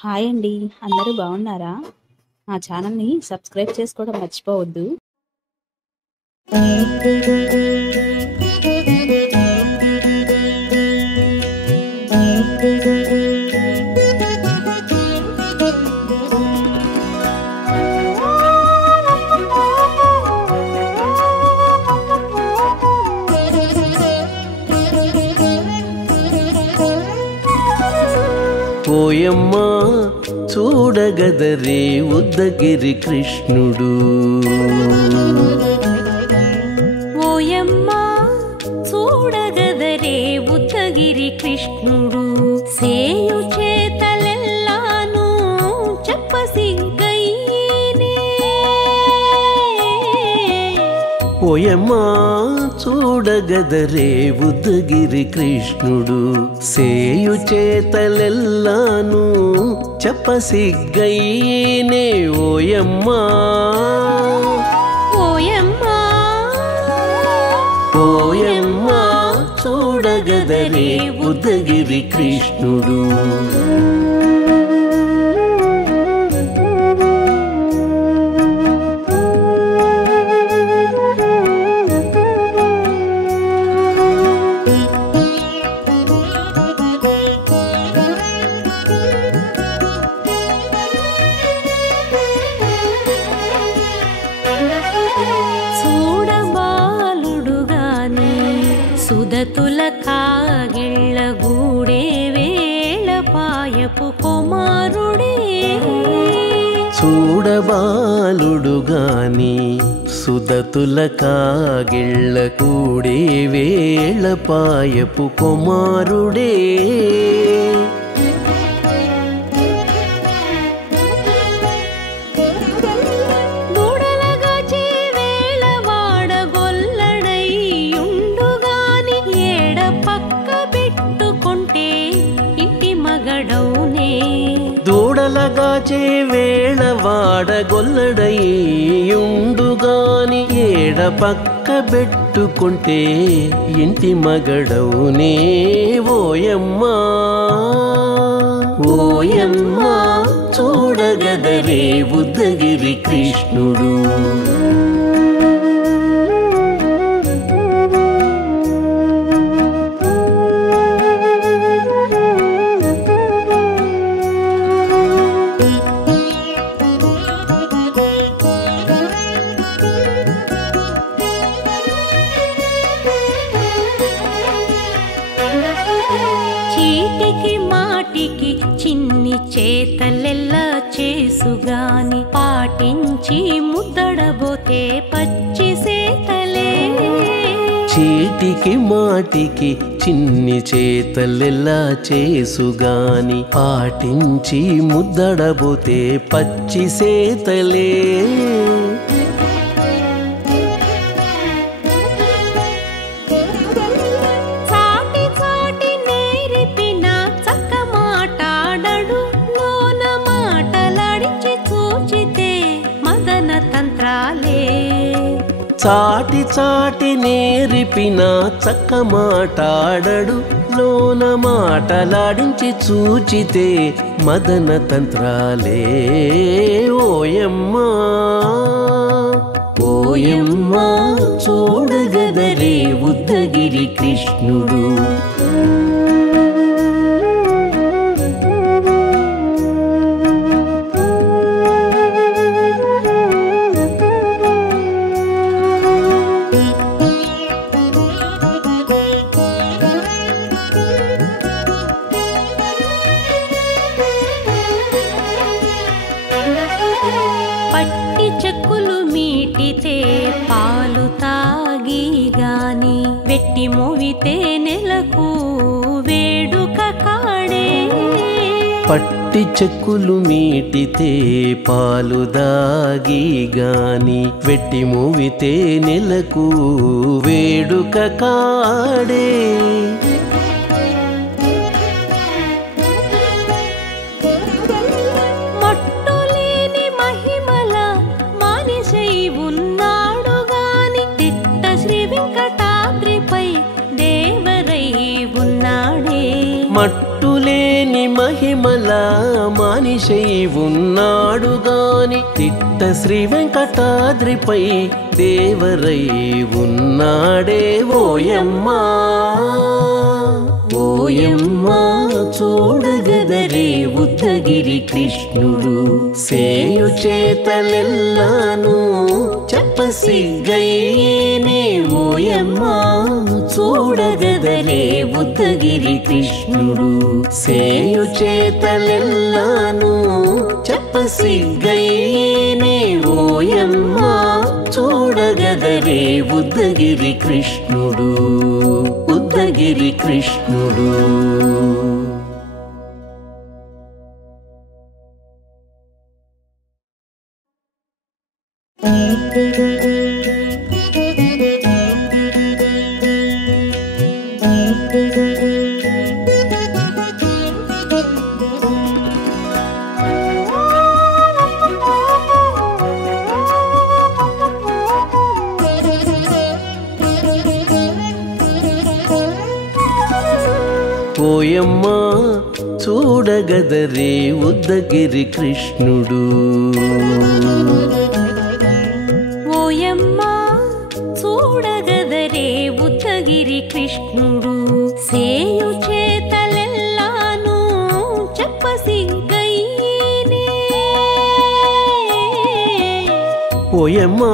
Hi అండి. అందరూ బాగున్నారా? మా ఛానల్‌ని సబ్స్క్రైబ్ చేసుకోవడం మర్చిపోవద్దు. ఓయమ్మా చూడగదరే ఉద్దగిరి కృష్ణుడు. ఓయమ్మా చూడగదరే ఉద్దగిరి కృష్ణుడు. సేయు చేతలెల్లాను చెప్పసిగ్గయ్యేనే. ఓయమ్మా చూడగదరే ఉద్దగిరి కృష్ణుడు. సేయు చేతలెల్లాను చెప్పసిగ్గయ్యేనే. ఓయమ్మా ఓయమ్మా ఓయమ్మా చూడగదరే ఉద్దగిరి కృష్ణుడు. సుదతుల కాగిళ్ళ గూడే వేళ పాయపు కుమారుడే. చూడబాలుడు గాని సుదతుల కాగిళ్ళ కూడే వేళ పాయపు కుమారుడే. దూడలగాచే వేళ వాడగొల్లడయ్యుండుగాని ఏడ పక్క పెట్టుకుంటే ఇంటి మగడవునే. ఓయమ్మా ఓయమ్మా చూడగదరే ఉద్దగిరి కృష్ణుడు. చీటికి మాటికి చిన్ని చేతలెల్లా చేసుగాని పాటించి ముద్దడబోతే పచ్చి సేతలే. చీటికి మాటికి చిన్ని చేతలెల్లా చేసుగాని పాటించి ముద్దడబోతే పచ్చి సేతలే. చాటి చాటి నేరిపిన చక్క మాటాడడు లోన మాటలాడించి చూచితే మదన తంత్రాలే. ఓయమ్మా ఓయమ్మా చూడగదరే ఉద్దగిరి కృష్ణుడు. పట్టి చెక్కులు మీటితే పాలు తాగి గాని వెట్టి మోవితే నెలకు వేడుక కాడే. పట్టి చెక్కులు మీటితే పాలు దాగి గాని వెట్టి మూవితే నెలకు వేడుక కాడే. మట్టులేని మహిమ మహిమల మనిషై ఉన్నాడు గాని తిట్ట శ్రీ వెంకటాద్రిపై దేవరై ఉన్నాడే ఓయమ్మా ఓయమ్మా చూడగదరే ఉద్దగిరి కృష్ణుడు సేయు చేతలెల్లాను చెప్పసిగ్గయ్యేనే ఓయమ్మా చూడగదరే ఉద్దగిరి కృష్ణుడు సేయు చేతలెల్లాను చెప్పసిగ్గయ్యేనే ఓయమ్మా చూడగదరే ఉద్దగిరి కృష్ణుడు ఉద్దగిరి కృష్ణుడు. ఓయమ్మా చూడగదరే ఉద్దగిరి కృష్ణుడు ఓయమ్మా చూడగదరే ఉద్దగిరి కృష్ణుడు సేయు చేతలెల్లాను చెప్పసిగ్గయ్యేనే ఓయమ్మా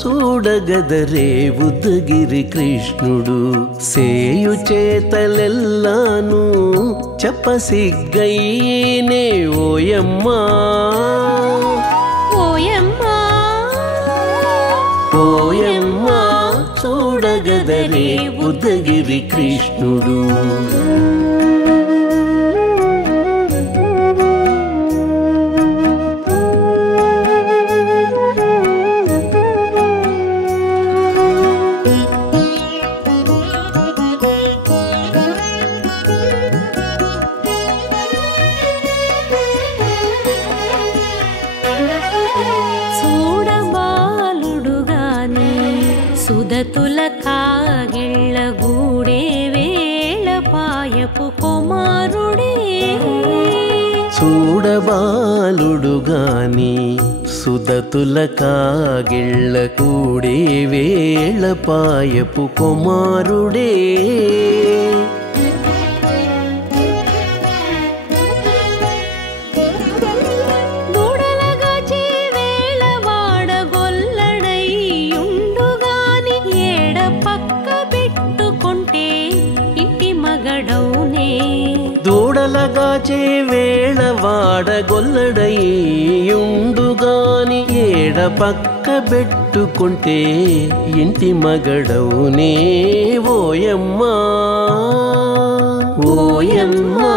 చూడగదరే ఉద్దగిరి కృష్ణుడు సేయు చేతలెల్లాను చెప్పసిగ్గయ్యేనే ఓయమ్మా ఓయమ్మా ఓయమ్మా చూడగదరే ఉద్దగిరి కృష్ణుడు. సుదతుల కాగిళ్ళ గూడే వేళ పాయపు కుమారుడే చూడబాలుడు గాని సుదతుల కాగిళ్ళ కూడే వేళ పాయపు కుమారుడే దూడలగాచే వేళ వాడగొల్లడయ్యుండుగాని ఏడ పక్క పెట్టుకుంటే ఇంటి మగడవునే ఓయమ్మా ఓయమ్మా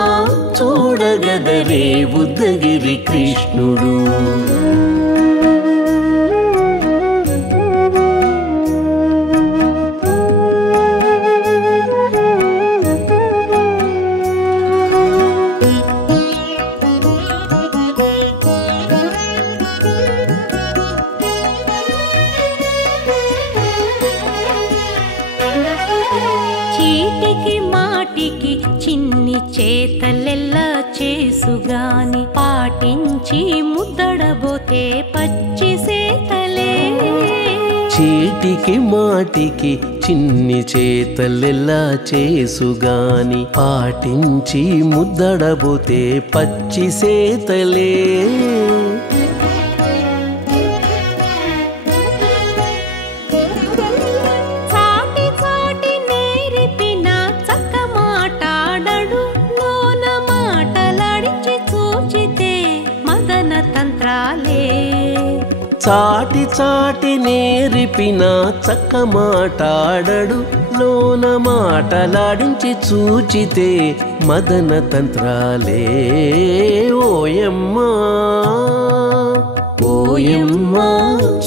చూడగదరే ఉద్దగిరి కృష్ణుడు. చిన్ని చేతలెల్లా చేసుగాని పాటించి ముద్దడబోతే పచ్చి సేతలే చీటికి మాటికి చిన్ని చేతలెల్లా చేసుగాని పాటించి ముద్దడబోతే పచ్చి సేతలే చాటి చాటి నేరిపిన చక్క మాటాడడు లోన మాటలాడించి చూచితే మదన తంత్రాలే ఓయమ్మా ఓయమ్మా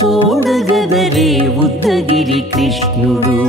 చూడగదరే ఉద్దగిరి కృష్ణుడు.